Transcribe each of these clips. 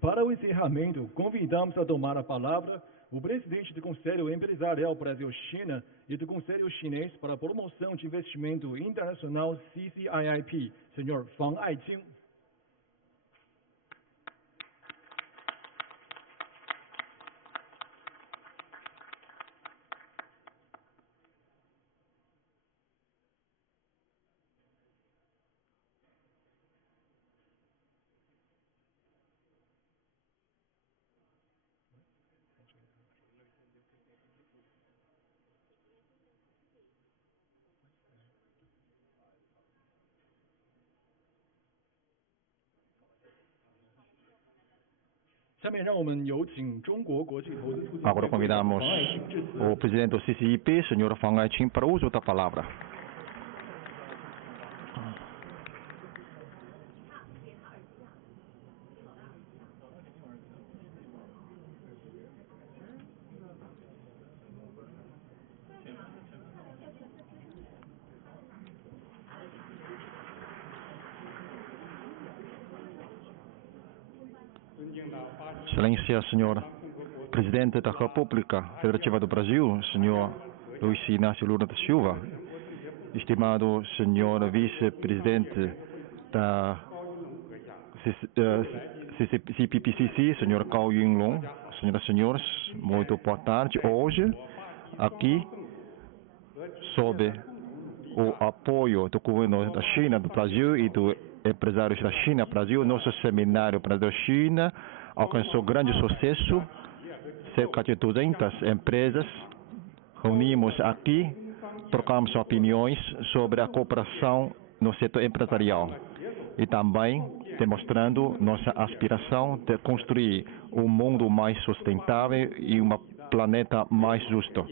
Para o encerramento, convidamos a tomar a palavra o presidente do Conselho Empresarial Brasil-China e do Conselho Chinês para a Promoção de Investimento Internacional CCIIP, Sr. Fang Aiqing. Agora convidamos o presidente do CCIP, Sr. Fang Aiqing, para o uso da palavra. Excelência, Senhor Presidente da República Federativa do Brasil, Senhor Luiz Inácio Lula da Silva, estimado Senhor Vice-Presidente da CPPCC, Senhor Cao Yunlong, senhoras e senhores, muito boa tarde. Hoje, aqui, sob o apoio do governo da China, do Brasil e dos empresários da China, Brasil, nosso seminário Brasil-China alcançou grande sucesso. Cerca de 200 empresas reunimos aqui, trocamos opiniões sobre a cooperação no setor empresarial e também demonstrando nossa aspiração de construir um mundo mais sustentável e um planeta mais justo.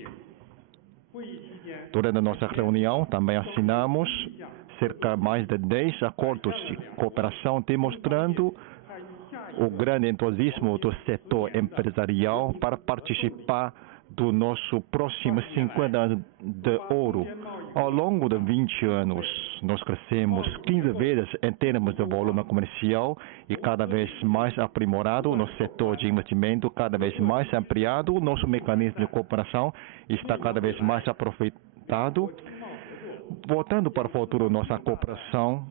Durante a nossa reunião, também assinamos cerca de mais de 10 acordos de cooperação, demonstrando o grande entusiasmo do setor empresarial para participar do nosso próximo 50 anos de ouro. Ao longo de 20 anos, nós crescemos 15 vezes em termos de volume comercial e cada vez mais aprimorado no setor de investimento, cada vez mais ampliado. Nosso mecanismo de cooperação está cada vez mais aproveitado. Voltando para o futuro, nossa cooperação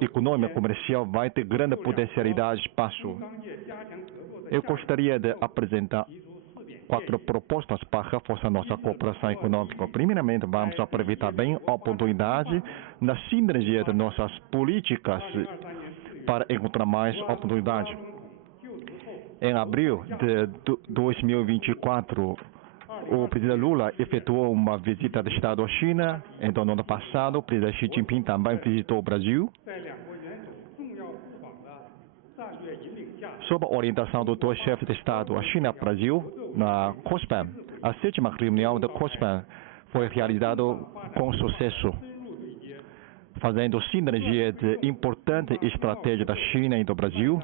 econômica comercial vai ter grande potencialidade de espaço. Eu gostaria de apresentar 4 propostas para reforçar nossa cooperação econômica. Primeiramente, vamos aproveitar bem a oportunidade na sinergia de nossas políticas para encontrar mais oportunidade. Em abril de 2024, o presidente Lula efetuou uma visita de Estado à China. Então, no ano passado, o presidente Xi Jinping também visitou o Brasil. Sob a orientação dos 2 chefes de Estado, a China e o Brasil, na COSPAN, a 7ª reunião da COSPAN foi realizada com sucesso, fazendo sinergia de importante estratégia da China e do Brasil,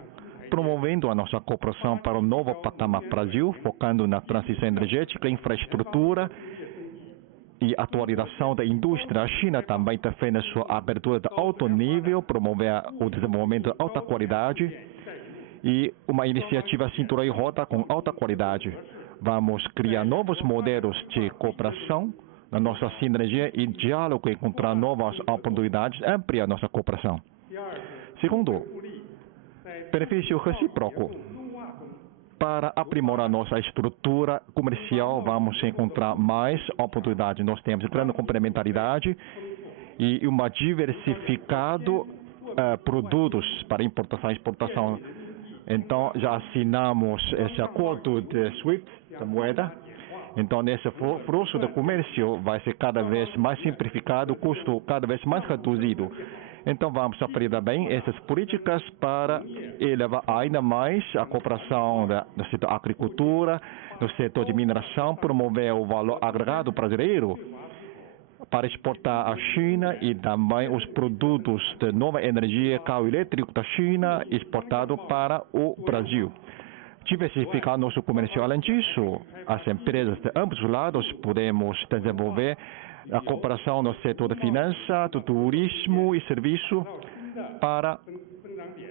promovendo a nossa cooperação para o novo patamar Brasil, focando na transição energética, infraestrutura e atualização da indústria. A China também defende sua abertura de alto nível, promover o desenvolvimento de alta qualidade e uma iniciativa cintura e rota com alta qualidade. Vamos criar novos modelos de cooperação na nossa sinergia e diálogo, encontrar novas oportunidades, ampliar nossa cooperação. Segundo, benefício recíproco. Para aprimorar nossa estrutura comercial, vamos encontrar mais oportunidades. Nós temos grande complementaridade e uma diversificado produtos para importação e exportação. Então, já assinamos esse acordo de SWIFT, da moeda. Então, nesse fluxo de comércio vai ser cada vez mais simplificado, o custo cada vez mais reduzido. Então, vamos aprender bem essas políticas para elevar ainda mais a cooperação no setor agricultura, no setor de mineração, promover o valor agregado brasileiro para exportar à China e também os produtos de nova energia, carro elétrico da China, exportado para o Brasil. Diversificar nosso comércio. Além disso, as empresas de ambos os lados podemos desenvolver a cooperação no setor de finanças, do turismo e serviço para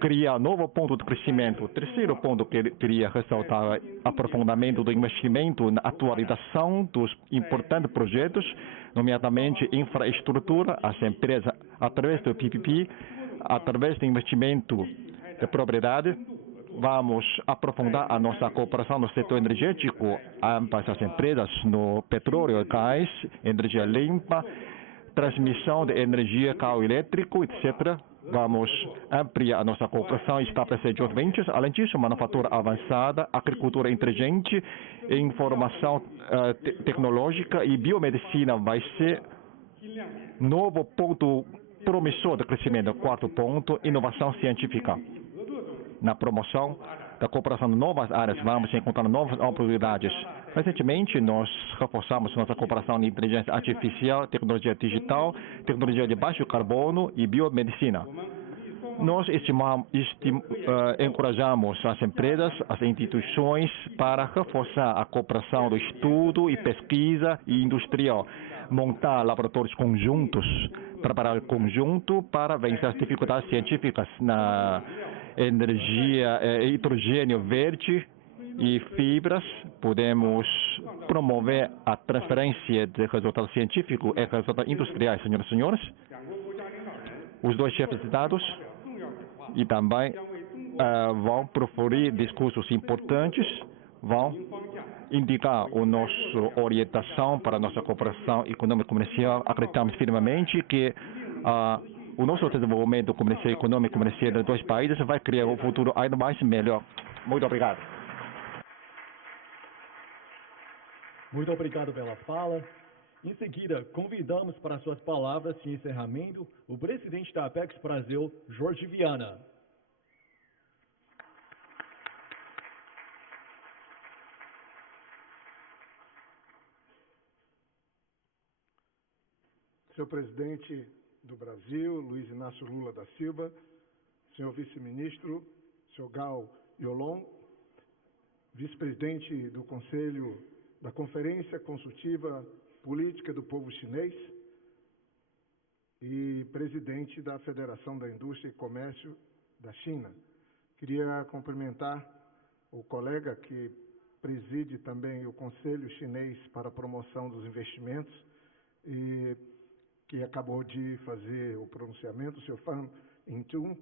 criar novo ponto de crescimento. O terceiro ponto que eu queria ressaltar é o aprofundamento do investimento na atualização dos importantes projetos, nomeadamente infraestrutura, as empresas, através do PPP, através do investimento de propriedade. Vamos aprofundar a nossa cooperação no setor energético, ambas as empresas no petróleo, gás, energia limpa, transmissão de energia, carro elétrico, etc. Vamos ampliar a nossa cooperação e estabelecer joint ventures. Além disso, manufatura avançada, agricultura inteligente, informação tecnológica e biomedicina vai ser novo ponto promissor de crescimento. Quarto ponto, inovação científica. Na promoção da cooperação de novas áreas, vamos encontrar novas oportunidades. Recentemente, nós reforçamos nossa cooperação em inteligência artificial, tecnologia digital, tecnologia de baixo carbono e biomedicina. Nós encorajamos as empresas, as instituições para reforçar a cooperação do estudo e pesquisa e industrial, montar laboratórios conjuntos, trabalhar conjunto para vencer as dificuldades científicas na energia, hidrogênio verde e fibras. Podemos promover a transferência de resultados científicos e resultados industriais, senhoras e senhores. Os dois chefes de Estados e também vão proferir discursos importantes, vão indicar a nossa orientação para a nossa cooperação econômica e comercial. Acreditamos firmemente que o nosso desenvolvimento comercial, econômico e comercial dos dois países vai criar um futuro ainda mais melhor. Muito obrigado. Muito obrigado pela fala. Em seguida, convidamos para suas palavras de encerramento o presidente da Apex Brasil, Jorge Viana. Senhor presidente do Brasil, Luiz Inácio Lula da Silva, senhor vice-ministro, senhor Gao Yolong, vice-presidente do Conselho da Conferência Consultiva Política do Povo Chinês e presidente da Federação da Indústria e Comércio da China. Queria cumprimentar o colega que preside também o Conselho Chinês para a Promoção dos Investimentos e que acabou de fazer o pronunciamento, o senhor Fan Yingtung,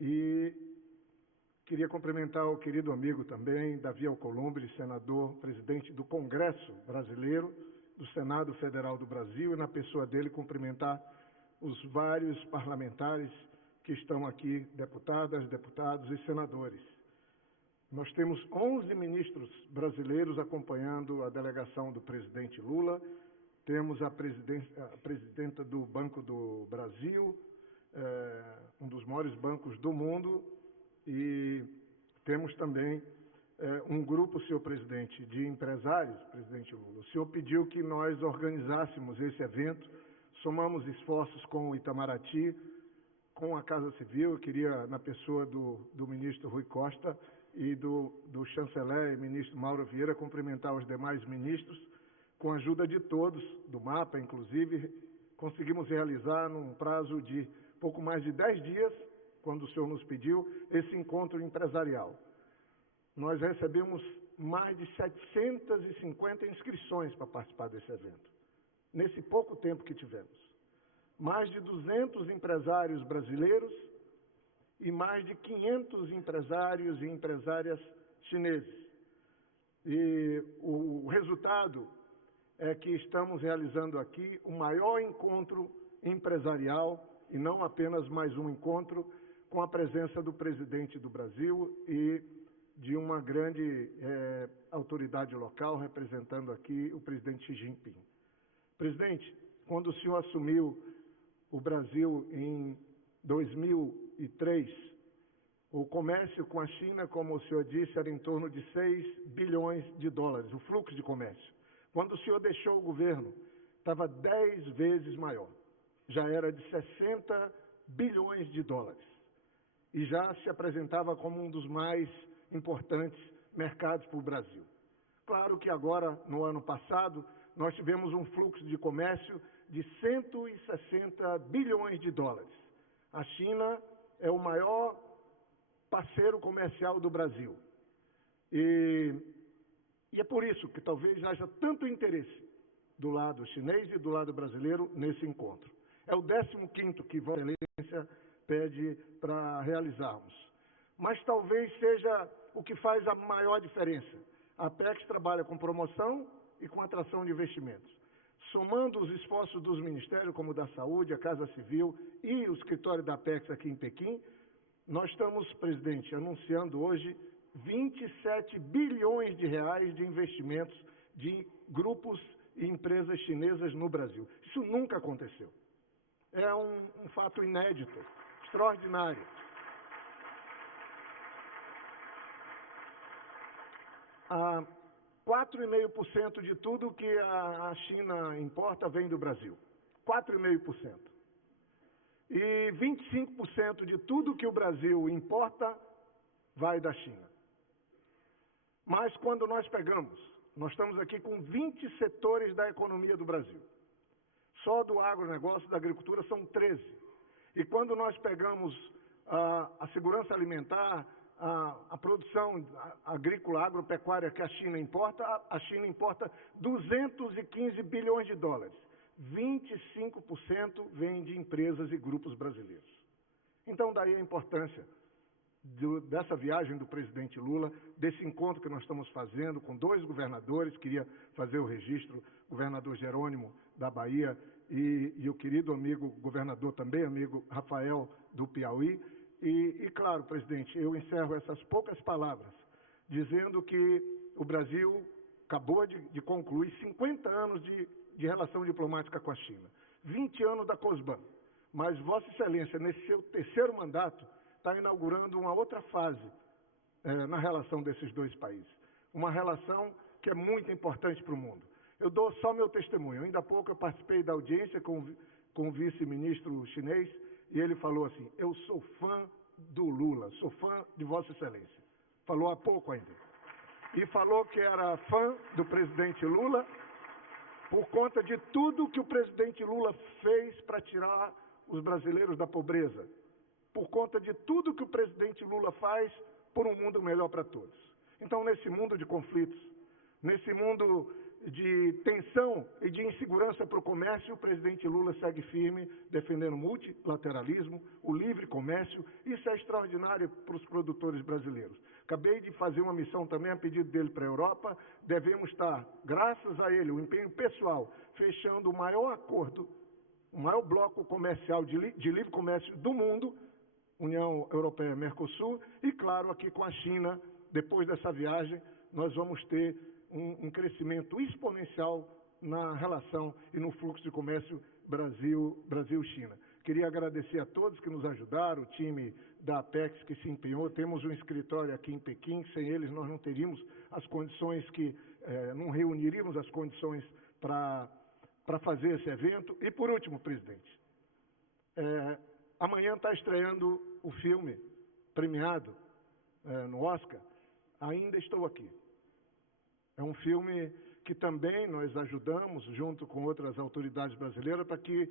e queria cumprimentar o querido amigo também, Davi Alcolumbre, senador, presidente do Congresso Brasileiro, do Senado Federal do Brasil, e na pessoa dele cumprimentar os vários parlamentares que estão aqui, deputadas, deputados e senadores. Nós temos 11 ministros brasileiros acompanhando a delegação do presidente Lula. Temos a presidenta do Banco do Brasil, um dos maiores bancos do mundo, e temos também um grupo, senhor presidente, de empresários, presidente Lula. O senhor pediu que nós organizássemos esse evento, somamos esforços com o Itamaraty, com a Casa Civil. Eu queria, na pessoa do ministro Rui Costa e do chanceler e ministro Mauro Vieira, cumprimentar os demais ministros. Com a ajuda de todos, do MAPA, inclusive, conseguimos realizar, num prazo de pouco mais de 10 dias, quando o senhor nos pediu, esse encontro empresarial. Nós recebemos mais de 750 inscrições para participar desse evento, nesse pouco tempo que tivemos. Mais de 200 empresários brasileiros e mais de 500 empresários e empresárias chineses. E o resultado é que estamos realizando aqui o maior encontro empresarial, e não apenas mais um encontro, com a presença do presidente do Brasil e de uma grande autoridade local, representando aqui o presidente Xi Jinping. Presidente, quando o senhor assumiu o Brasil em 2003, o comércio com a China, como o senhor disse, era em torno de 6 bilhões de dólares, o fluxo de comércio. Quando o senhor deixou o governo, estava 10 vezes maior. Já era de 60 bilhões de dólares. E já se apresentava como um dos mais importantes mercados para o Brasil. Claro que agora, no ano passado, nós tivemos um fluxo de comércio de 160 bilhões de dólares. A China é o maior parceiro comercial do Brasil. E é por isso que talvez haja tanto interesse do lado chinês e do lado brasileiro nesse encontro. É o 15º que Vossa Excelência pede para realizarmos. Mas talvez seja o que faz a maior diferença. A Apex trabalha com promoção e com atração de investimentos. Somando os esforços dos ministérios, como o da Saúde, a Casa Civil e o escritório da Apex aqui em Pequim, nós estamos, presidente, anunciando hoje 27 bilhões de reais de investimentos de grupos e empresas chinesas no Brasil. Isso nunca aconteceu. É um fato inédito, extraordinário. 4,5% de tudo que a China importa vem do Brasil. 4,5%. E 25% de tudo que o Brasil importa vai da China. Mas quando nós pegamos, nós estamos aqui com 20 setores da economia do Brasil. Só do agronegócio, da agricultura, são 13. E quando nós pegamos a segurança alimentar, a produção agrícola, agropecuária que a China importa 215 bilhões de dólares. 25% vem de empresas e grupos brasileiros. Então, daí a importância dessa viagem do presidente Lula, desse encontro que nós estamos fazendo com 2 governadores, queria fazer o registro, o governador Jerônimo da Bahia e o querido amigo, governador também, amigo Rafael do Piauí. E claro, presidente, eu encerro essas poucas palavras dizendo que o Brasil acabou de concluir 50 anos de relação diplomática com a China, 20 anos da COSBAN, mas Vossa Excelência, nesse seu 3º mandato, está inaugurando uma outra fase na relação desses 2 países, uma relação que é muito importante para o mundo. Eu dou só meu testemunho. Ainda há pouco eu participei da audiência com o vice-ministro chinês e ele falou assim: eu sou fã do Lula, sou fã de Vossa Excelência. Falou há pouco ainda. E falou que era fã do presidente Lula por conta de tudo que o presidente Lula fez para tirar os brasileiros da pobreza, por conta de tudo que o presidente Lula faz por um mundo melhor para todos. Então, nesse mundo de conflitos, nesse mundo de tensão e de insegurança para o comércio, o presidente Lula segue firme, defendendo o multilateralismo, o livre comércio. Isso é extraordinário para os produtores brasileiros. Acabei de fazer uma missão também a pedido dele para a Europa. Devemos estar, graças a ele, o empenho pessoal, fechando o maior acordo, o maior bloco comercial de livre comércio do mundo, União Europeia, Mercosul, e claro, aqui com a China. Depois dessa viagem, nós vamos ter um crescimento exponencial na relação e no fluxo de comércio Brasil-China. Queria agradecer a todos que nos ajudaram, o time da Apex que se empenhou. Temos um escritório aqui em Pequim, sem eles nós não teríamos as condições não reuniríamos as condições para fazer esse evento. E por último, presidente, amanhã está estreando o filme premiado no Oscar, Ainda Estou Aqui. É um filme que também nós ajudamos, junto com outras autoridades brasileiras, para que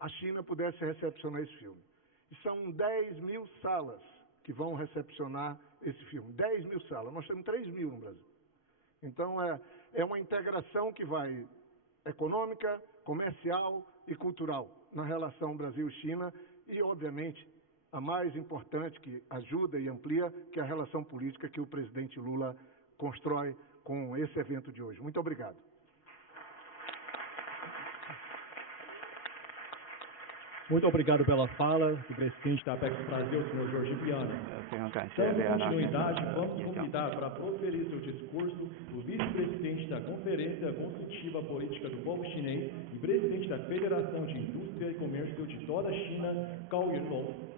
a China pudesse recepcionar esse filme. E são 10 mil salas que vão recepcionar esse filme. 10 mil salas. Nós temos 3 mil no Brasil. Então, é uma integração que vai econômica, comercial e cultural na relação Brasil-China e, obviamente, a mais importante, que ajuda e amplia, que é a relação política que o presidente Lula constrói com esse evento de hoje. Muito obrigado. Muito obrigado pela fala do presidente da Apex Brasil, senhor Jorge Viana. Dando continuidade, vamos convidar para proferir seu discurso o vice-presidente da Conferência Consultiva Política do Povo Chinês e presidente da Federação de Indústria e Comércio de toda a China, Gao Yunlong.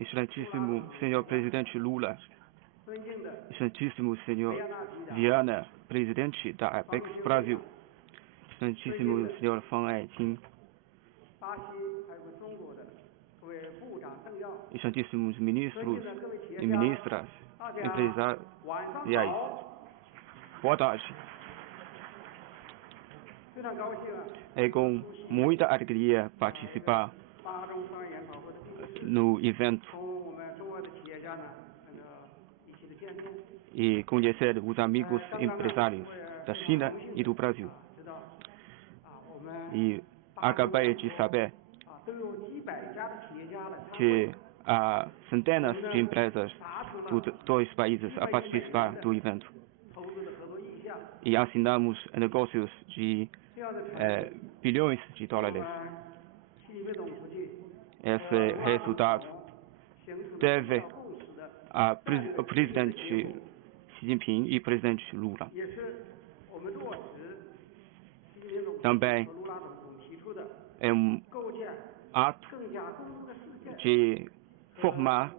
Excelentíssimo senhor presidente Lula, excelentíssimo senhor Viana, presidente da Apex Brasil, excelentíssimo senhor Fang Aiqing, excelentíssimos ministros e ministras, empresariais. Boa tarde. É com muita alegria participar no evento e conhecer os amigos empresários da China e do Brasil. E acabei de saber que há centenas de empresas dos dois países a participar do evento. E assinamos negócios de bilhões de dólares. Esse resultado deve ao presidente Xi Jinping e presidente Lula. Também é um ato de formar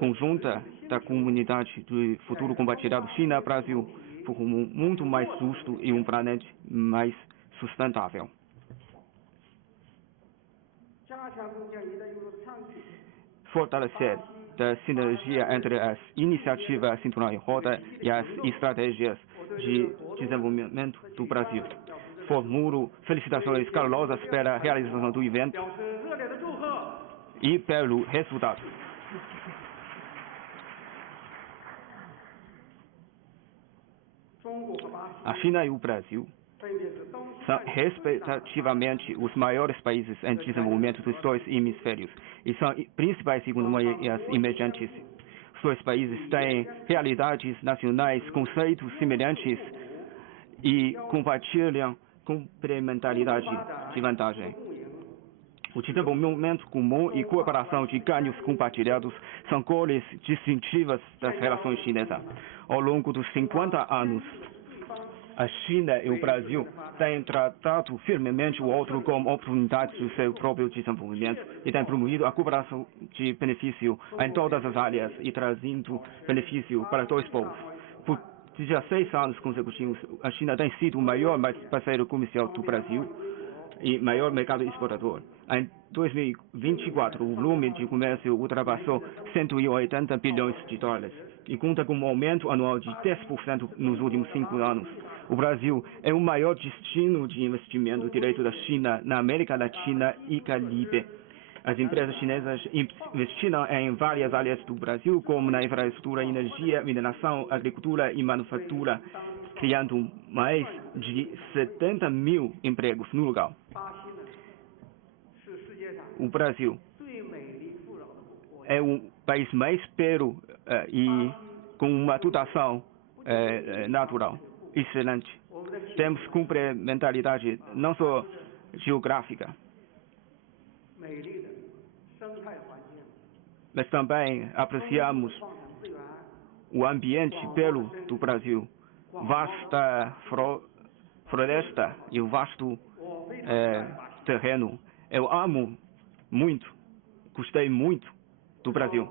conjunta da comunidade do futuro compartilhado China-Brasil por um mundo mais justo e um planeta mais sustentável. Fortalecer a sinergia entre as iniciativas Cinturão e Roda e as estratégias de desenvolvimento do Brasil. Formulo felicitações calorosas pela realização do evento e pelo resultado. A China e o Brasil são, respectivamente, os maiores países em desenvolvimento dos dois hemisférios e são principais economias emergentes. Os dois países têm realidades nacionais, conceitos semelhantes e compartilham complementaridade de vantagem. O desenvolvimento comum e cooperação de ganhos compartilhados são cores distintivas das relações chinesas. Ao longo dos 50 anos, a China e o Brasil têm tratado firmemente o outro como oportunidades do seu próprio desenvolvimento e têm promovido a cooperação de benefício em todas as áreas e trazendo benefício para dois povos. Por 16 anos consecutivos, a China tem sido o maior parceiro comercial do Brasil e maior mercado exportador. Em 2024, o volume de comércio ultrapassou 180 bilhões de dólares e conta com um aumento anual de 10% nos últimos 5 anos. O Brasil é o maior destino de investimento direto da China na América Latina e Caribe. As empresas chinesas investiram em várias áreas do Brasil, como na infraestrutura, energia, mineração, agricultura e manufatura, criando mais de 70 mil empregos no lugar. O Brasil é o país mais belo e com uma dotação natural excelente. Temos complementaridade não só geográfica, mas também apreciamos o ambiente belo do Brasil, vasta floresta e o vasto terreno. Eu amo muito, gostei muito do Brasil.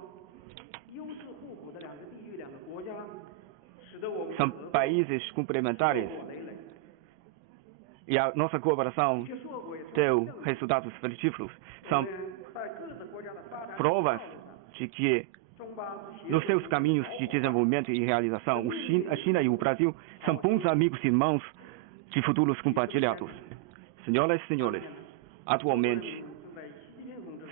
São países complementares e a nossa cooperação deu resultados frutíferos. São provas de que nos seus caminhos de desenvolvimento e realização, a China e o Brasil são bons amigos e irmãos de futuros compartilhados. Senhoras e senhores, atualmente,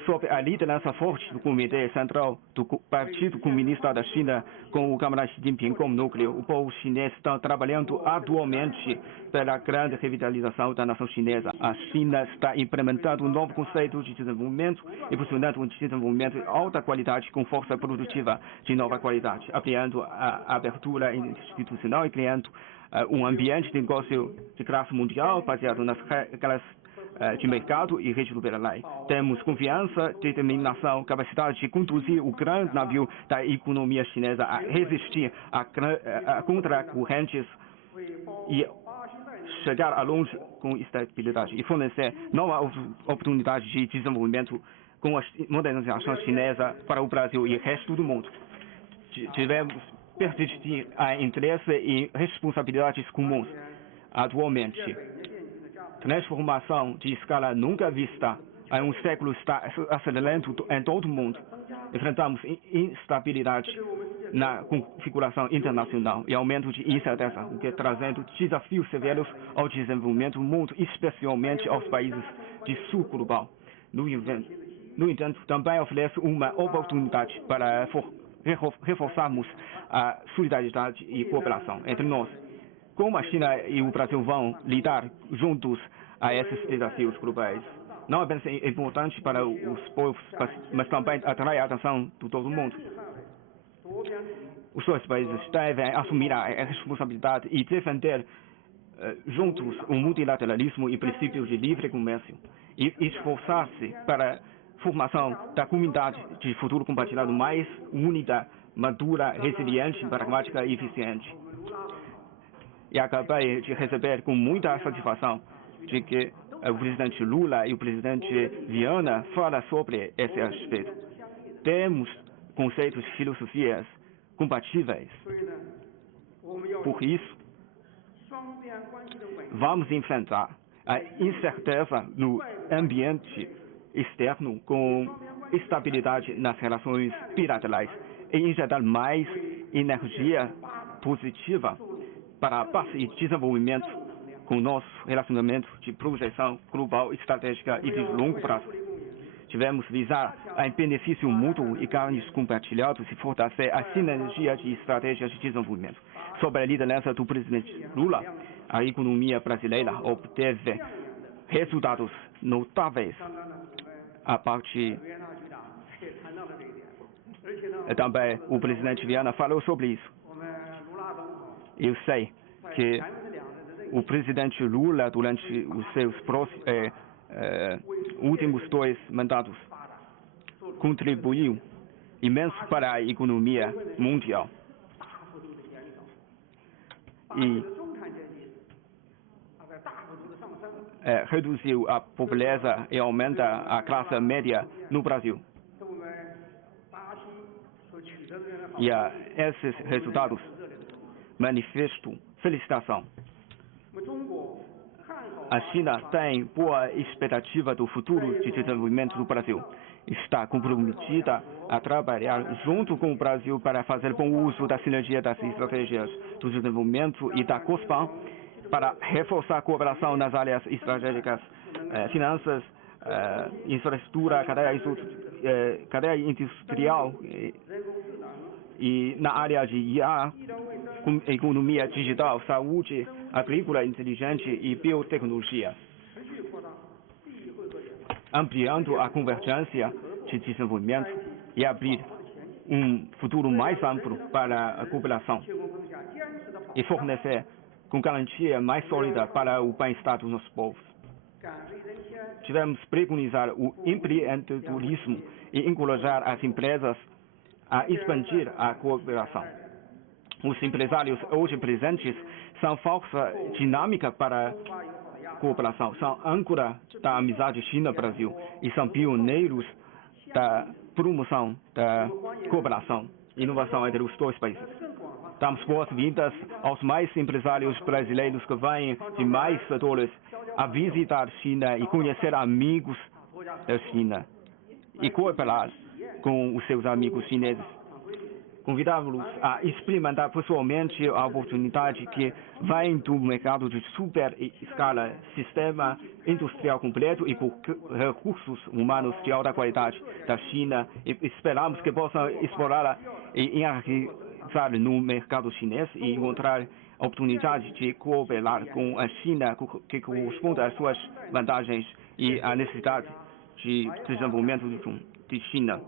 sob a liderança forte do Comitê Central do Partido Comunista da China, com o camarada Xi Jinping como núcleo, o povo chinês está trabalhando atualmente pela grande revitalização da nação chinesa. A China está implementando um novo conceito de desenvolvimento e posicionando um desenvolvimento de alta qualidade com força produtiva de nova qualidade, ampliando a abertura institucional e criando um ambiente de negócio de classe mundial baseado nas regras de mercado e regido pela lei. Temos confiança, determinação, capacidade de conduzir o grande navio da economia chinesa a resistir a contracorrentes e chegar a longe com estabilidade e fornecer novas oportunidades de desenvolvimento com a modernização chinesa para o Brasil e o resto do mundo. Tivemos persistir a interesse e responsabilidades comuns. Atualmente, transformação de escala nunca vista há um século está acelerando em todo o mundo. Enfrentamos instabilidade na configuração internacional e aumento de incerteza, o que trazendo desafios severos ao desenvolvimento do mundo, especialmente aos países de sul global. No entanto, também oferece uma oportunidade para reforçarmos a solidariedade e cooperação entre nós. Como a China e o Brasil vão lidar juntos a esses desafios globais? Não apenas é importante para os povos, mas também atrai a atenção de todo mundo. Os dois países devem assumir a responsabilidade e defender juntos o multilateralismo e princípios de livre comércio e esforçar-se para a formação da comunidade de futuro compartilhado mais unida, madura, resiliente, pragmática e eficiente. E acabei de receber com muita satisfação de que o presidente Lula e o presidente Viana falam sobre esse aspecto. Temos conceitos e filosofias compatíveis. Por isso, vamos enfrentar a incerteza no ambiente externo com estabilidade nas relações bilaterais e injetar mais energia positiva para a paz e desenvolvimento com nosso relacionamento de projeção global, estratégica e de longo prazo. Devemos visar em benefício mútuo e ganhos compartilhados e fortalecer a sinergia de estratégias de desenvolvimento. Sob a liderança do presidente Lula, a economia brasileira obteve resultados notáveis a partir. Também o presidente Viana falou sobre isso. Eu sei que o presidente Lula, durante os seus últimos 2 mandatos, contribuiu imenso para a economia mundial. E reduziu a pobreza e aumenta a classe média no Brasil. E esses resultados manifestam felicitação. A China tem boa expectativa do futuro de desenvolvimento do Brasil. Está comprometida a trabalhar junto com o Brasil para fazer bom uso da sinergia das estratégias do desenvolvimento e da COSPAN para reforçar a cooperação nas áreas estratégicas, finanças, infraestrutura, cadeia industrial e na área de IA, economia digital, saúde, agrícola inteligente e biotecnologia, ampliando a convergência de desenvolvimento e abrir um futuro mais amplo para a cooperação e fornecer com garantia mais sólida para o bem-estar dos nossos povos. Devemos preconizar o empreendedorismo e encorajar as empresas a expandir a cooperação. Os empresários hoje presentes são força dinâmica para a cooperação, são âncora da amizade China-Brasil e são pioneiros da promoção da cooperação e inovação entre os dois países. Damos boas-vindas aos mais empresários brasileiros que vêm de mais setores a visitar a China e conhecer amigos da China e cooperar com os seus amigos chineses. Convidamos-los a experimentar pessoalmente a oportunidade que vem do mercado de super escala, sistema industrial completo e com recursos humanos de alta qualidade da China. E esperamos que possam explorar e enraizar no mercado chinês e encontrar oportunidade de cooperar com a China que corresponde às suas vantagens e à necessidade de desenvolvimento de China.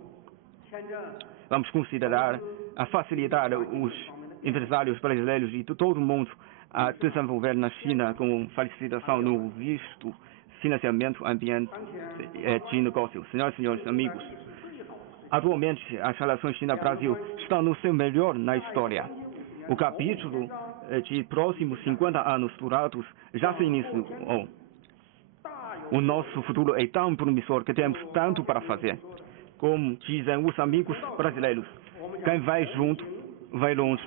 Vamos considerar a facilitar os empresários brasileiros e de todo o mundo a desenvolver na China com facilitação no visto, financiamento, ambiente de negócios. Senhoras e senhores amigos, atualmente as relações China-Brasil estão no seu melhor na história. O capítulo de próximos 50 anos durados já se iniciou. O nosso futuro é tão promissor que temos tanto para fazer. Como dizem os amigos brasileiros, quem vai junto, vai longe.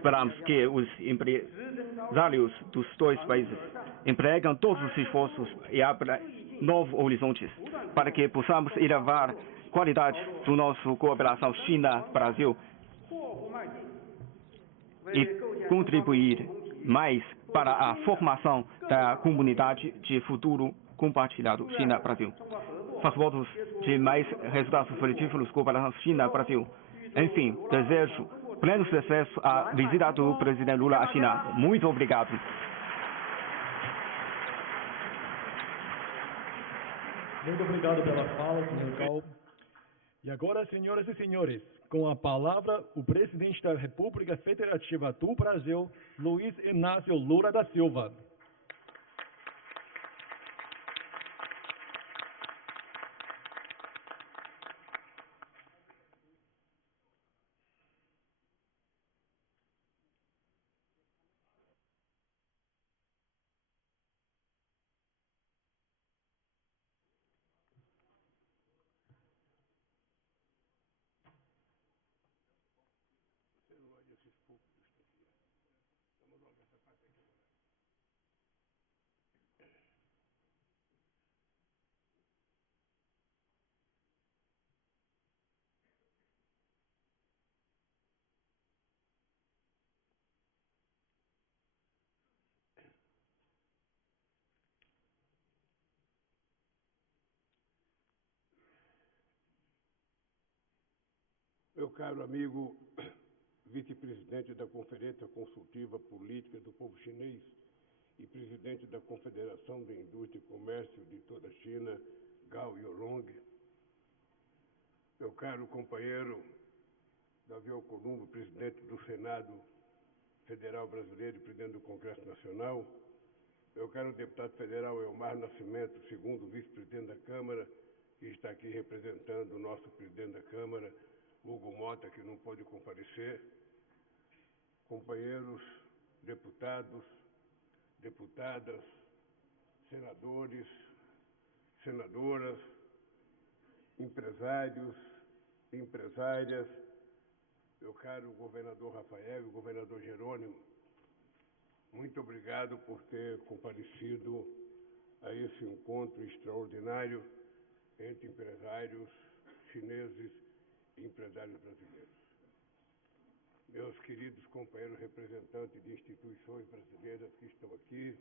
esperamos que os empresários dos dois países empregam todos os esforços e abram novos horizontes para que possamos elevar a qualidade da nossa cooperação China-Brasil e contribuir mais para a formação da comunidade de futuro compartilhado China-Brasil. Faço votos de mais resultados positivos na cooperação China-Brasil. Enfim, desejo pleno sucesso à visita do presidente Lula à China. Muito obrigado. Muito obrigado pela fala, senhor Gao. E agora, senhoras e senhores, com a palavra, o presidente da República Federativa do Brasil, Luiz Inácio Lula da Silva. Meu caro amigo vice-presidente da Conferência Consultiva Política do Povo Chinês e presidente da Confederação da Indústria e Comércio de toda a China, Gao Yolong, meu caro companheiro Davi Alcolumbo, presidente do Senado Federal Brasileiro e presidente do Congresso Nacional, meu caro deputado federal Elmar Nascimento, segundo vice-presidente da Câmara, que está aqui representando o nosso presidente da Câmara, Hugo Mota, que não pôde comparecer, companheiros, deputados, deputadas, senadores, senadoras, empresários, empresárias, meu caro governador Rafael e governador Jerônimo, muito obrigado por ter comparecido a esse encontro extraordinário entre empresários chineses e empresários brasileiros. Meus queridos companheiros representantes de instituições brasileiras que estão aqui,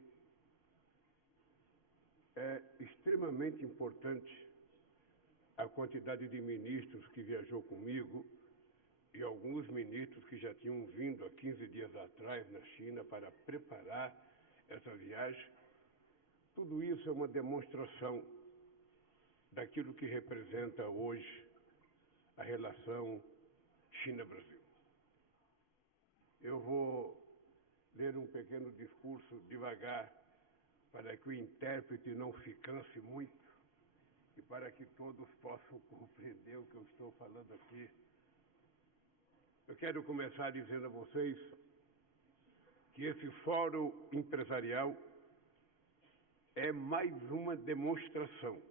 é extremamente importante a quantidade de ministros que viajou comigo e alguns ministros que já tinham vindo há 15 dias atrás na China para preparar essa viagem. Tudo isso é uma demonstração daquilo que representa hoje a relação China-Brasil. Eu vou ler um pequeno discurso devagar para que o intérprete não se canse muito e para que todos possam compreender o que eu estou falando aqui. Eu quero começar dizendo a vocês que esse fórum empresarial é mais uma demonstração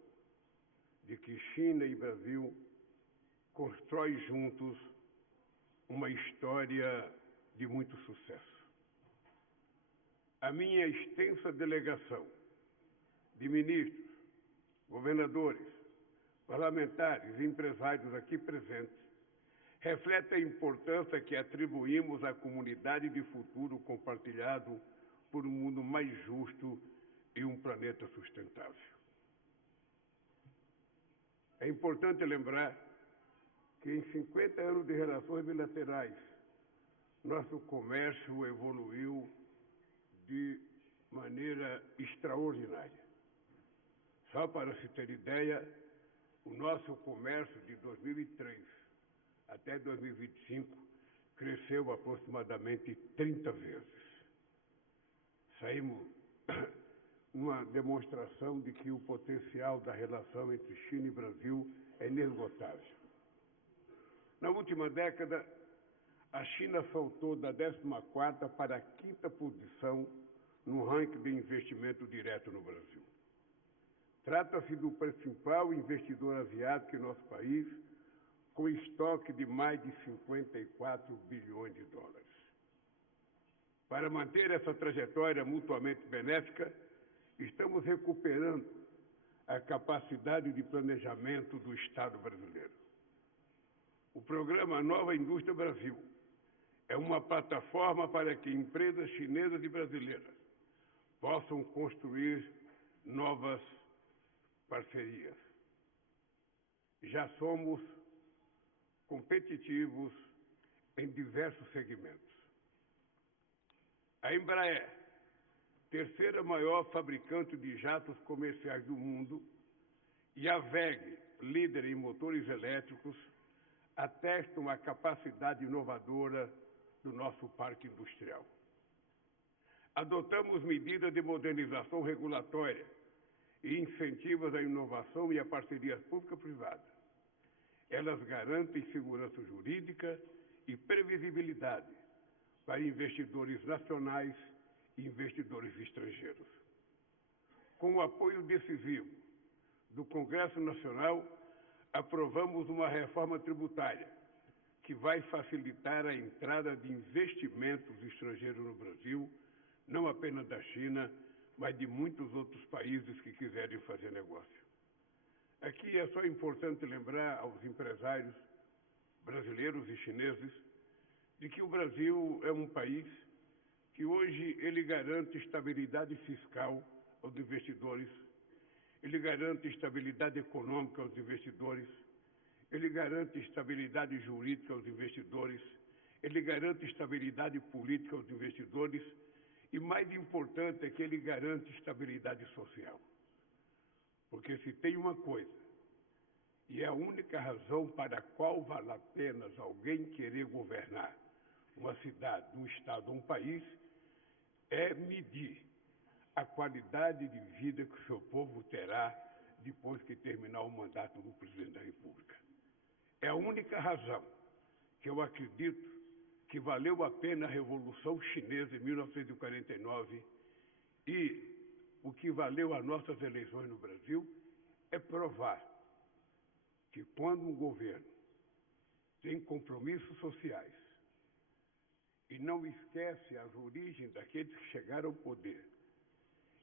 de que China e Brasil constroem juntos uma história de muito sucesso. A minha extensa delegação de ministros, governadores, parlamentares e empresários aqui presentes reflete a importância que atribuímos à comunidade de futuro compartilhado por um mundo mais justo e um planeta sustentável. É importante lembrar que em 50 anos de relações bilaterais, nosso comércio evoluiu de maneira extraordinária. Só para se ter ideia, o nosso comércio de 2003 até 2025 cresceu aproximadamente 30 vezes. Saímos uma demonstração de que o potencial da relação entre China e Brasil é inesgotável. Na última década, a China saltou da 14ª para a 5ª posição no ranking de investimento direto no Brasil. Trata-se do principal investidor asiático em nosso país, com estoque de mais de 54 bilhões de dólares. Para manter essa trajetória mutuamente benéfica, estamos recuperando a capacidade de planejamento do Estado brasileiro. O programa Nova Indústria Brasil é uma plataforma para que empresas chinesas e brasileiras possam construir novas parcerias. Já somos competitivos em diversos segmentos. A Embraer, terceira maior fabricante de jatos comerciais do mundo, e a WEG, líder em motores elétricos, atestam a capacidade inovadora do nosso parque industrial. Adotamos medidas de modernização regulatória e incentivos à inovação e a parcerias público-privadas. Elas garantem segurança jurídica e previsibilidade para investidores nacionais e investidores estrangeiros. Com o apoio decisivo do Congresso Nacional, aprovamos uma reforma tributária que vai facilitar a entrada de investimentos estrangeiros no Brasil, não apenas da China, mas de muitos outros países que quiserem fazer negócio. Aqui é só importante lembrar aos empresários brasileiros e chineses de que o Brasil é um país que hoje ele garante estabilidade fiscal aos investidores, ele garante estabilidade econômica aos investidores, ele garante estabilidade jurídica aos investidores, ele garante estabilidade política aos investidores e, mais importante, é que ele garante estabilidade social. Porque se tem uma coisa, e é a única razão para a qual vale a pena alguém querer governar uma cidade, um estado, um país, é medir a qualidade de vida que o seu povo terá depois que terminar o mandato do presidente da República. É a única razão que eu acredito que valeu a pena a Revolução Chinesa em 1949 e o que valeu as nossas eleições no Brasil é provar que quando um governo tem compromissos sociais e não esquece as origens daqueles que chegaram ao poder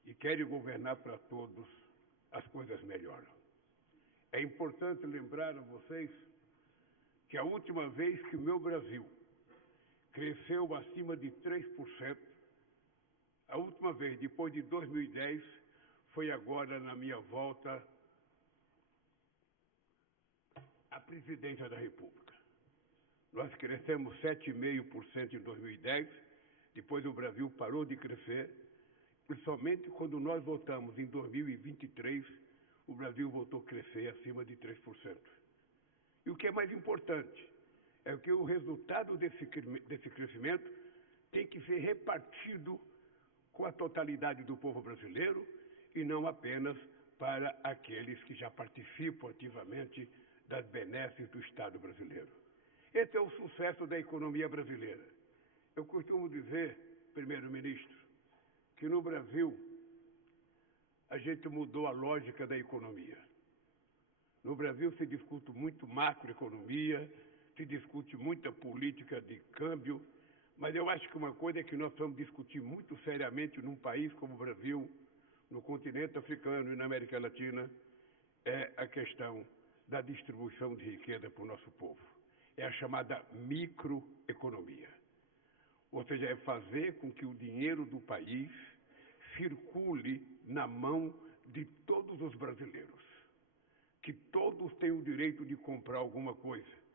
e querem governar para todos, as coisas melhoram. É importante lembrar a vocês que a última vez que o meu Brasil cresceu acima de 3%, a última vez, depois de 2010, foi agora na minha volta à presidência da República. Nós crescemos 7,5% em 2010, depois o Brasil parou de crescer, e somente quando nós votamos em 2023, o Brasil voltou a crescer acima de 3%. E o que é mais importante é que o resultado desse crescimento tem que ser repartido com a totalidade do povo brasileiro e não apenas para aqueles que já participam ativamente das benesses do Estado brasileiro. Esse é o sucesso da economia brasileira. Eu costumo dizer, primeiro-ministro, que no Brasil a gente mudou a lógica da economia. No Brasil se discute muito macroeconomia, se discute muita política de câmbio, mas eu acho que uma coisa é que nós vamos discutir muito seriamente num país como o Brasil, no continente africano e na América Latina, é a questão da distribuição de riqueza para o nosso povo. É a chamada microeconomia. Ou seja, é fazer com que o dinheiro do país circule na mão de todos os brasileiros, que todos têm o direito de comprar alguma coisa.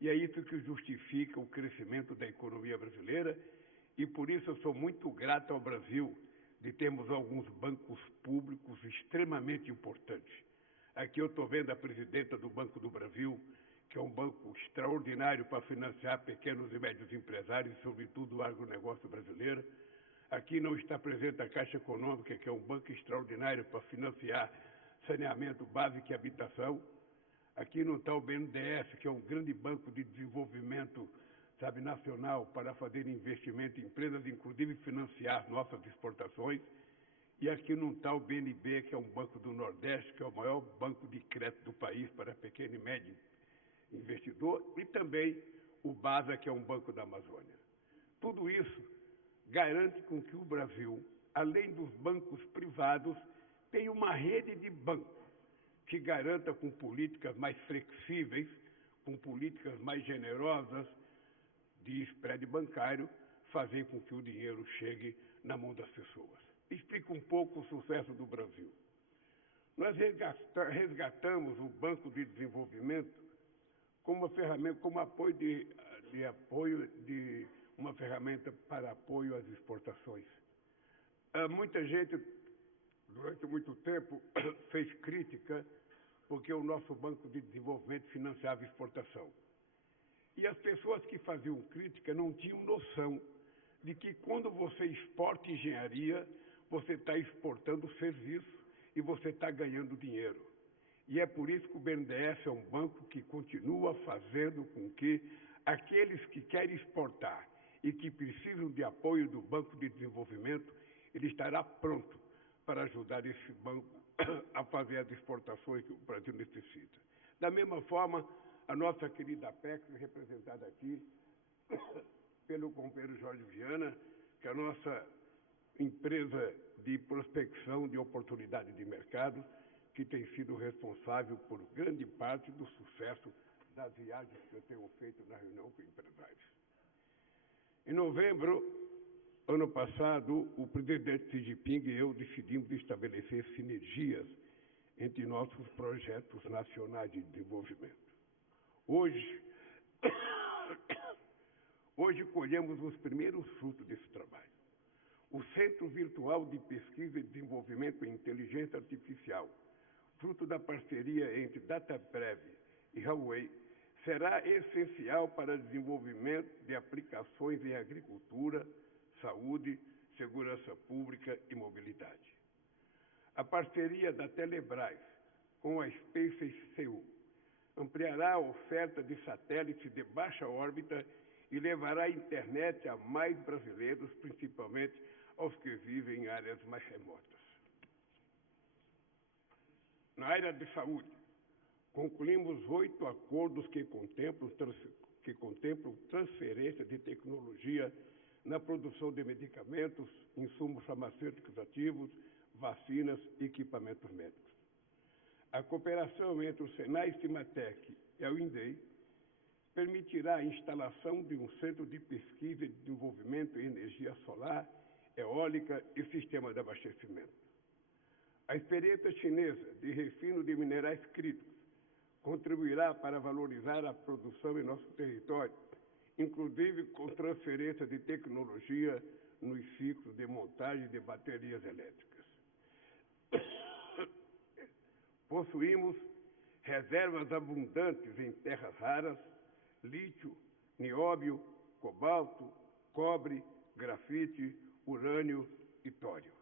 E é isso que justifica o crescimento da economia brasileira e por isso eu sou muito grato ao Brasil de termos alguns bancos públicos extremamente importantes. Aqui eu estou vendo a presidenta do Banco do Brasil, que é um banco extraordinário para financiar pequenos e médios empresários, sobretudo o agronegócio brasileiro. Aqui não está presente a Caixa Econômica, que é um banco extraordinário para financiar saneamento básico e habitação. Aqui não está o BNDES, que é um grande banco de desenvolvimento, nacional, para fazer investimento em empresas, inclusive financiar nossas exportações. E aqui não está o BNB, que é um banco do Nordeste, que é o maior banco de crédito do país para pequeno e médio investidor, e também o BASA, que é um banco da Amazônia. Tudo isso garante com que o Brasil, além dos bancos privados, tenha uma rede de bancos que garanta com políticas mais flexíveis, com políticas mais generosas de spread bancário, fazer com que o dinheiro chegue na mão das pessoas. Explica um pouco o sucesso do Brasil. Nós resgatamos o Banco de Desenvolvimento como uma ferramenta, uma ferramenta para apoio às exportações. Muita gente, durante muito tempo, fez crítica porque o nosso Banco de Desenvolvimento financiava exportação. E as pessoas que faziam crítica não tinham noção de que quando você exporta engenharia, você está exportando serviço e você está ganhando dinheiro. E é por isso que o BNDES é um banco que continua fazendo com que aqueles que querem exportar e que precisam de apoio do Banco de Desenvolvimento, ele estará pronto para ajudar esse banco a fazer as exportações que o Brasil necessita. Da mesma forma, a nossa querida Apex, representada aqui pelo companheiro Jorge Viana, que é a nossa empresa de prospecção de oportunidade de mercado, que tem sido responsável por grande parte do sucesso das viagens que eu tenho feito na reunião com empresários. Em novembro, ano passado, o presidente Xi Jinping e eu decidimos estabelecer sinergias entre nossos projetos nacionais de desenvolvimento. Hoje colhemos os primeiros frutos desse trabalho. O Centro Virtual de Pesquisa e Desenvolvimento em Inteligência Artificial, fruto da parceria entre DataPrev e Huawei, será essencial para o desenvolvimento de aplicações em agricultura, saúde, segurança pública e mobilidade. A parceria da Telebrás com a SpaceX ampliará a oferta de satélites de baixa órbita e levará a internet a mais brasileiros, principalmente aos que vivem em áreas mais remotas. Na área de saúde, concluímos 8 acordos que contemplam transferência de tecnologia na produção de medicamentos, insumos farmacêuticos ativos, vacinas e equipamentos médicos. A cooperação entre o Senai e Cimatec e a UNDEI permitirá a instalação de um centro de pesquisa e desenvolvimento em energia solar, eólica e sistema de abastecimento. A experiência chinesa de refino de minerais críticos contribuirá para valorizar a produção em nosso território, inclusive com transferência de tecnologia nos ciclos de montagem de baterias elétricas. Possuímos reservas abundantes em terras raras, lítio, nióbio, cobalto, cobre, grafite, urânio e tório.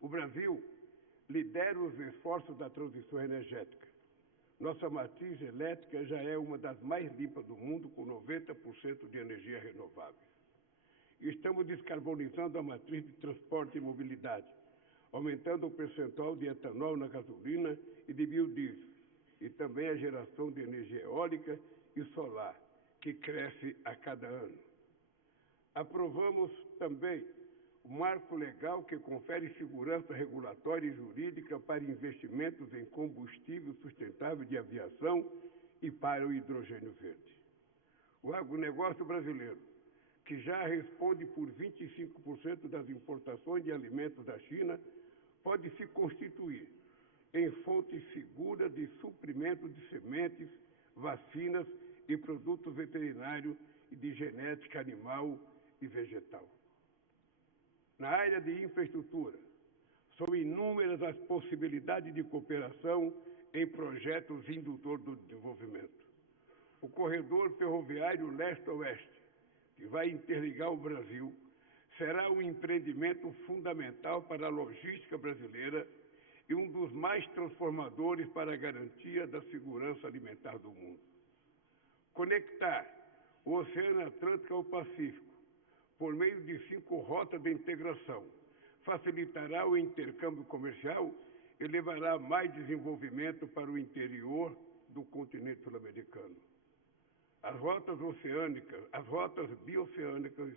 O Brasil lidera os esforços da transição energética. Nossa matriz elétrica já é uma das mais limpas do mundo, com 90% de energia renovável. Estamos descarbonizando a matriz de transporte e mobilidade, aumentando o percentual de etanol na gasolina e de biodiesel, e também a geração de energia eólica e solar, que cresce a cada ano. Aprovamos também o marco legal que confere segurança regulatória e jurídica para investimentos em combustível sustentável de aviação e para o hidrogênio verde. O agronegócio brasileiro, que já responde por 25% das importações de alimentos da China, pode se constituir em fonte segura de suprimento de sementes, vacinas e produtos veterinários e de genética animal e vegetal. Na área de infraestrutura, são inúmeras as possibilidades de cooperação em projetos indutores do desenvolvimento. O corredor ferroviário leste-oeste, que vai interligar o Brasil, será um empreendimento fundamental para a logística brasileira e um dos mais transformadores para a garantia da segurança alimentar do mundo. Conectar o Oceano Atlântico ao Pacífico por meio de 5 rotas de integração facilitará o intercâmbio comercial e levará mais desenvolvimento para o interior do continente sul-americano. As rotas oceânicas, as rotas bioceânicas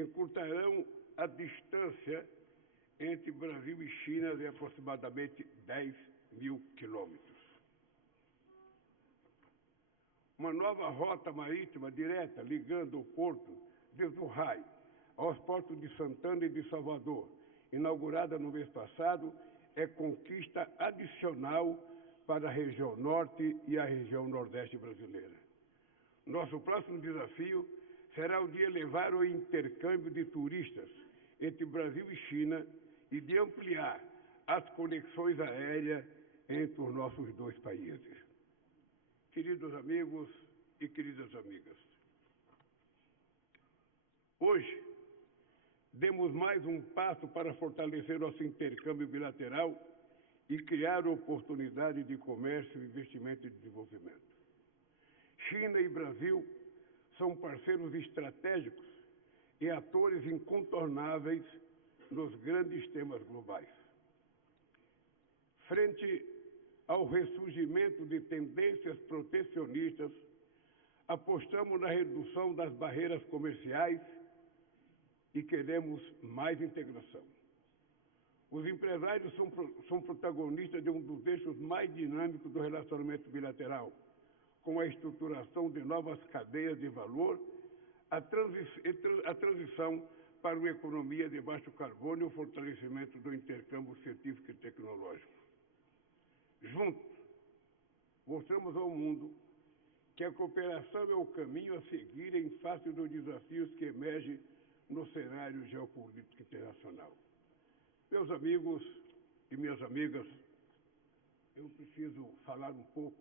encurtarão a distância entre Brasil e China de aproximadamente 10 mil quilômetros. Uma nova rota marítima direta ligando o porto de Zhuhai aos portos de Santana e de Salvador, inaugurada no mês passado, é conquista adicional para a região norte e a região nordeste brasileira. Nosso próximo desafio será o de elevar o intercâmbio de turistas entre Brasil e China e de ampliar as conexões aéreas entre os nossos dois países. Queridos amigos e queridas amigas, hoje demos mais um passo para fortalecer nosso intercâmbio bilateral e criar oportunidades de comércio, investimento e desenvolvimento. China e Brasil são parceiros estratégicos e atores incontornáveis nos grandes temas globais. Frente ao ressurgimento de tendências protecionistas, apostamos na redução das barreiras comerciais e queremos mais integração. Os empresários são protagonistas de um dos eixos mais dinâmicos do relacionamento bilateral, com a estruturação de novas cadeias de valor, a transição para uma economia de baixo carbono e o fortalecimento do intercâmbio científico e tecnológico. Juntos, mostramos ao mundo que a cooperação é o caminho a seguir em face dos desafios que emergem no cenário geopolítico internacional. Meus amigos e minhas amigas, eu preciso falar um pouco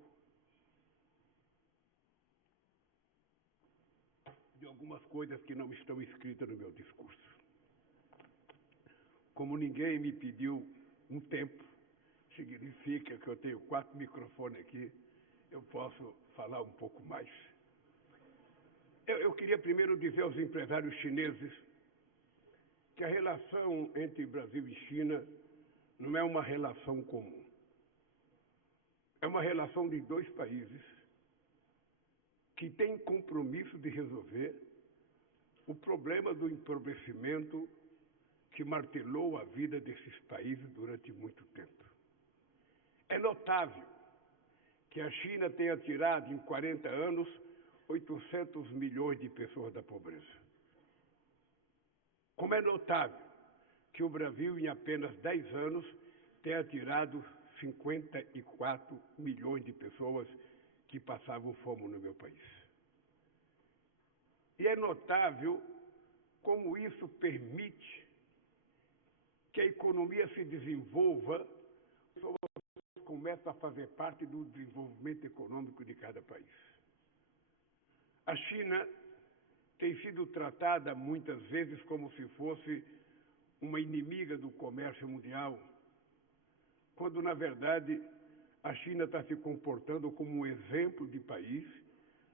de algumas coisas que não estão escritas no meu discurso. Como ninguém me pediu um tempo, significa que eu tenho 4 microfones aqui, eu posso falar um pouco mais. Eu queria primeiro dizer aos empresários chineses que a relação entre Brasil e China não é uma relação comum. É uma relação de dois países que têm compromisso de resolver o problema do empobrecimento que martelou a vida desses países durante muito tempo. É notável que a China tenha tirado em 40 anos 800 milhões de pessoas da pobreza. Como é notável que o Brasil, em apenas 10 anos, tenha tirado 54 milhões de pessoas que passavam fome no meu país. E é notável como isso permite que a economia se desenvolva, pessoas começam a fazer parte do desenvolvimento econômico de cada país. A China tem sido tratada muitas vezes como se fosse uma inimiga do comércio mundial, quando, na verdade, a China está se comportando como um exemplo de país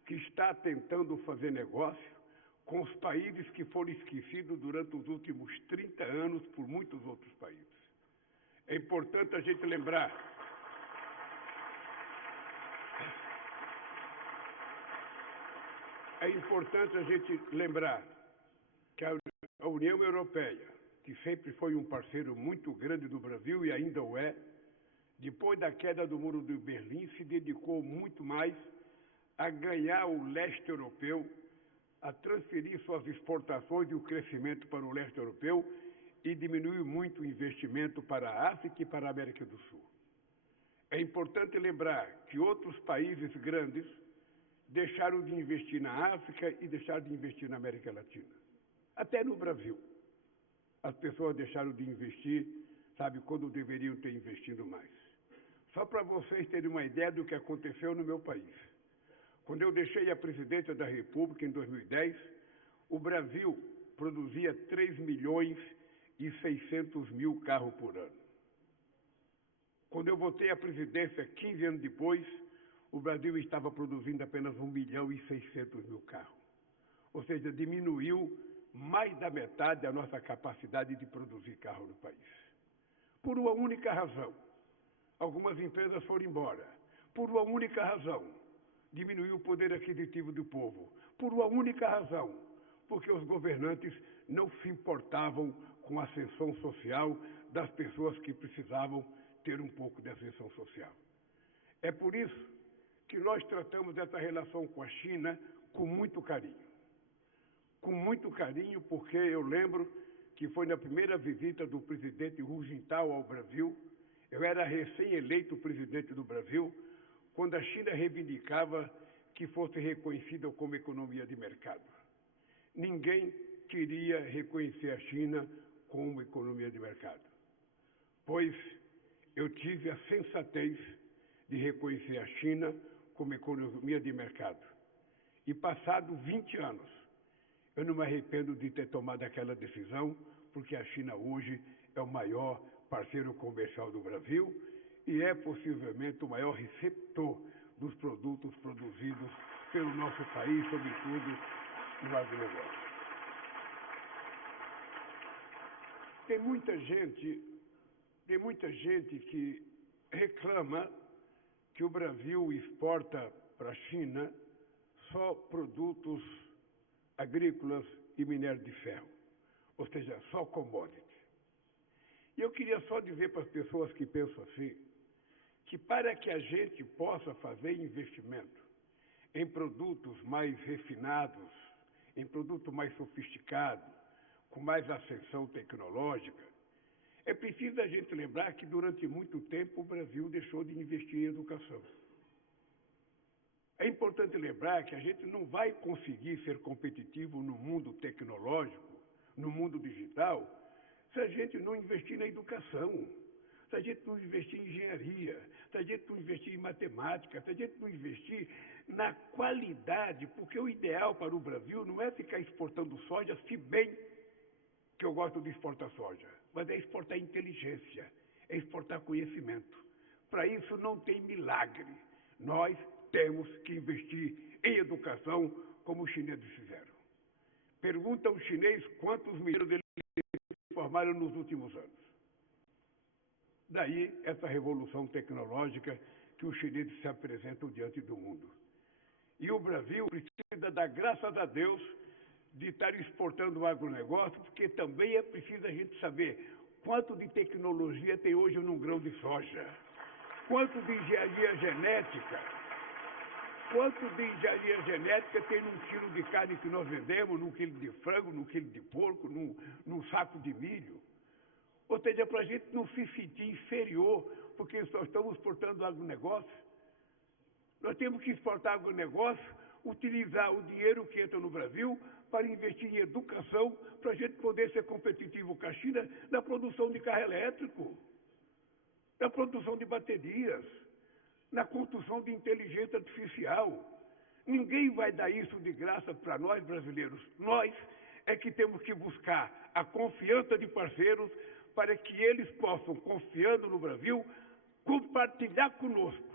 que está tentando fazer negócio com os países que foram esquecidos durante os últimos 30 anos por muitos outros países. É importante a gente lembrar que a União Europeia, que sempre foi um parceiro muito grande do Brasil e ainda o é, depois da queda do Muro de Berlim, se dedicou muito mais a ganhar o leste europeu, a transferir suas exportações e o crescimento para o leste europeu e diminuiu muito o investimento para a África e para a América do Sul. É importante lembrar que outros países grandes deixaram de investir na África e deixaram de investir na América Latina. Até no Brasil. As pessoas deixaram de investir, sabe, quando deveriam ter investido mais. Só para vocês terem uma ideia do que aconteceu no meu país. Quando eu deixei a presidência da República, em 2010, o Brasil produzia 3 milhões e 600 mil carros por ano. Quando eu voltei à presidência, 15 anos depois, o Brasil estava produzindo apenas 1 milhão e 600 mil carros. Ou seja, diminuiu mais da metade da nossa capacidade de produzir carro no país. Por uma única razão. Algumas empresas foram embora. Por uma única razão. Diminuiu o poder aquisitivo do povo. Por uma única razão. Porque os governantes não se importavam com a ascensão social das pessoas que precisavam ter um pouco de ascensão social. É por isso que nós tratamos essa relação com a China com muito carinho. Com muito carinho, porque eu lembro que foi na primeira visita do presidente Hu Jintao ao Brasil, eu era recém-eleito presidente do Brasil, quando a China reivindicava que fosse reconhecida como economia de mercado. Ninguém queria reconhecer a China como economia de mercado, pois eu tive a sensatez de reconhecer a China como economia de mercado. E passados 20 anos, eu não me arrependo de ter tomado aquela decisão, porque a China hoje é o maior parceiro comercial do Brasil e é possivelmente o maior receptor dos produtos produzidos pelo nosso país, sobretudo no agronegócio. Tem muita gente que reclama que o Brasil exporta para a China só produtos agrícolas e minério de ferro, ou seja, só commodities. E eu queria só dizer para as pessoas que pensam assim, que para que a gente possa fazer investimento em produtos mais refinados, em produtos mais sofisticados, com mais ascensão tecnológica, é preciso a gente lembrar que durante muito tempo o Brasil deixou de investir em educação. É importante lembrar que a gente não vai conseguir ser competitivo no mundo tecnológico, no mundo digital, se a gente não investir na educação, se a gente não investir em engenharia, se a gente não investir em matemática, se a gente não investir na qualidade, porque o ideal para o Brasil não é ficar exportando soja, se bem que eu gosto de exportar soja, mas é exportar inteligência, é exportar conhecimento. Para isso não tem milagre. Nós temos que investir em educação como os chineses fizeram. Pergunta ao chinês quantos milhões eles formaram nos últimos anos. Daí essa revolução tecnológica que os chineses se apresentam diante do mundo. E o Brasil precisa dar graças a Deus de estar exportando o agronegócio, porque também é preciso a gente saber quanto de tecnologia tem hoje num grão de soja, quanto de engenharia genética, tem num quilo de carne que nós vendemos, num quilo de frango, num quilo de porco, num saco de milho. Ou seja, para a gente não se sentir inferior, porque só estamos exportando agronegócio. Nós temos que exportar agronegócio, utilizar o dinheiro que entra no Brasil para investir em educação, para a gente poder ser competitivo com a China na produção de carro elétrico, na produção de baterias, na construção de inteligência artificial. Ninguém vai dar isso de graça para nós brasileiros. Nós é que temos que buscar a confiança de parceiros para que eles possam, confiando no Brasil, compartilhar conosco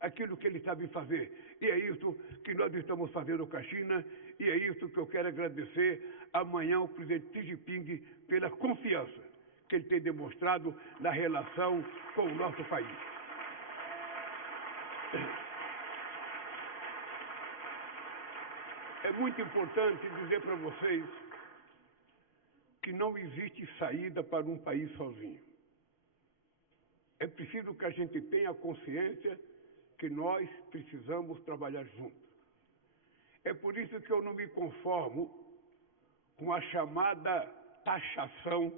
aquilo que eles sabem fazer. E é isso que nós estamos fazendo com a China, e é isso que eu quero agradecer amanhã ao presidente Xi Jinping pela confiança que ele tem demonstrado na relação com o nosso país. É muito importante dizer para vocês que não existe saída para um país sozinho. É preciso que a gente tenha consciência que nós precisamos trabalhar juntos. É por isso que eu não me conformo com a chamada taxação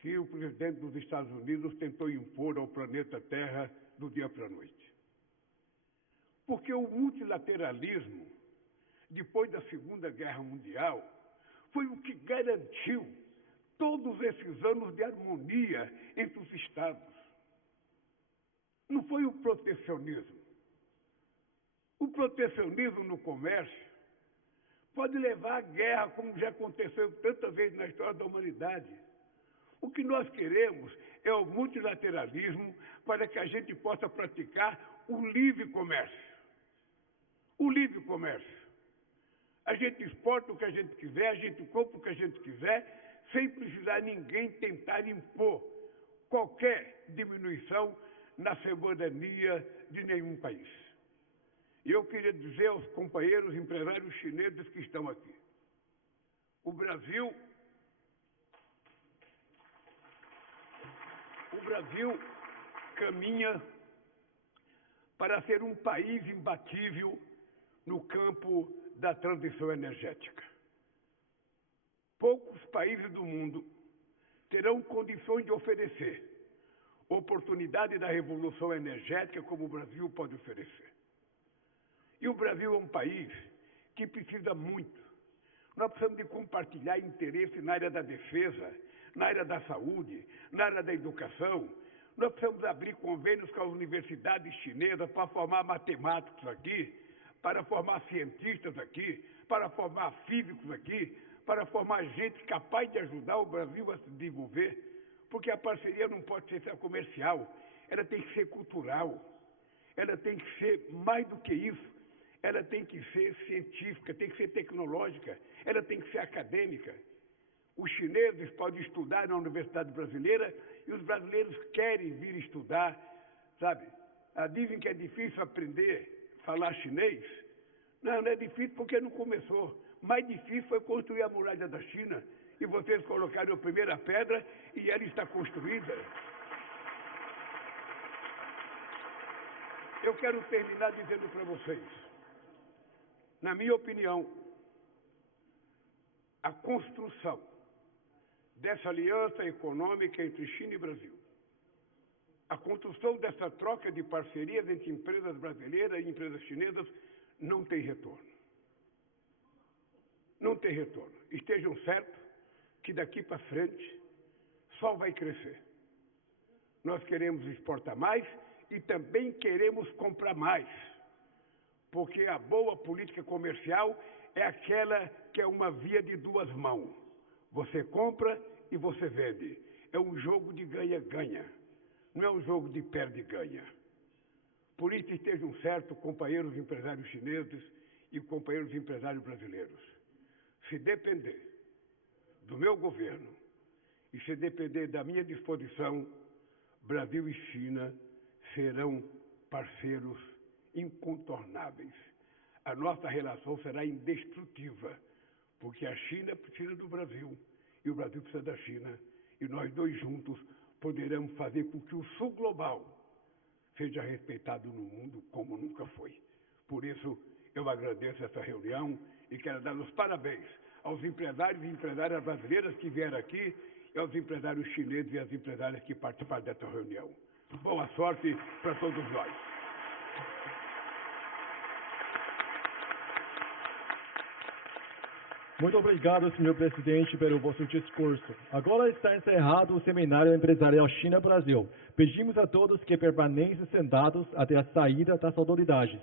que o presidente dos Estados Unidos tentou impor ao planeta Terra do dia para a noite. Porque o multilateralismo, depois da Segunda Guerra Mundial, foi o que garantiu todos esses anos de harmonia entre os Estados. Não foi o protecionismo. O protecionismo no comércio pode levar à guerra, como já aconteceu tantas vezes na história da humanidade. O que nós queremos é o multilateralismo para que a gente possa praticar o livre comércio. O livre comércio. A gente exporta o que a gente quiser, a gente compra o que a gente quiser, sem precisar ninguém tentar impor qualquer diminuição na soberania de nenhum país. E eu queria dizer aos companheiros empresários chineses que estão aqui, O Brasil caminha para ser um país imbatível no campo da transição energética. Poucos países do mundo terão condições de oferecer oportunidade da revolução energética como o Brasil pode oferecer. E o Brasil é um país que precisa muito. Nós precisamos de compartilhar interesse na área da defesa, na área da saúde, na área da educação. Nós precisamos abrir convênios com as universidades chinesas para formar matemáticos aqui, para formar cientistas aqui, para formar físicos aqui, para formar gente capaz de ajudar o Brasil a se desenvolver, porque a parceria não pode ser só comercial, ela tem que ser cultural, ela tem que ser mais do que isso, ela tem que ser científica, tem que ser tecnológica, ela tem que ser acadêmica. Os chineses podem estudar na Universidade Brasileira e os brasileiros querem vir estudar, sabe? Dizem que é difícil aprender a falar chinês. Não é difícil porque não começou. Mais difícil foi construir a muralha da China e vocês colocaram a primeira pedra e ela está construída. Eu quero terminar dizendo para vocês, na minha opinião, a construção dessa aliança econômica entre China e Brasil, a construção dessa troca de parcerias entre empresas brasileiras e empresas chinesas não tem retorno. Não tem retorno. Estejam certos que daqui para frente só vai crescer. Nós queremos exportar mais e também queremos comprar mais, porque a boa política comercial é aquela que é uma via de duas mãos. Você compra e você vende. É um jogo de ganha-ganha, não é um jogo de perde-ganha. Por isso estejam certos, companheiros empresários chineses e companheiros empresários brasileiros. Se depender do meu governo e se depender da minha disposição, Brasil e China serão parceiros incontornáveis. A nossa relação será indestrutível, porque a China precisa do Brasil e o Brasil precisa da China, e nós dois juntos poderemos fazer com que o Sul global seja respeitado no mundo como nunca foi. Por isso, eu agradeço essa reunião e quero dar os parabéns aos empresários e empresárias brasileiras que vieram aqui e aos empresários chineses e às empresárias que participaram dessa reunião. Boa sorte para todos nós. Muito obrigado, senhor presidente, pelo vosso discurso. Agora está encerrado o Seminário Empresarial China-Brasil. Pedimos a todos que permaneçam sentados até a saída das autoridades.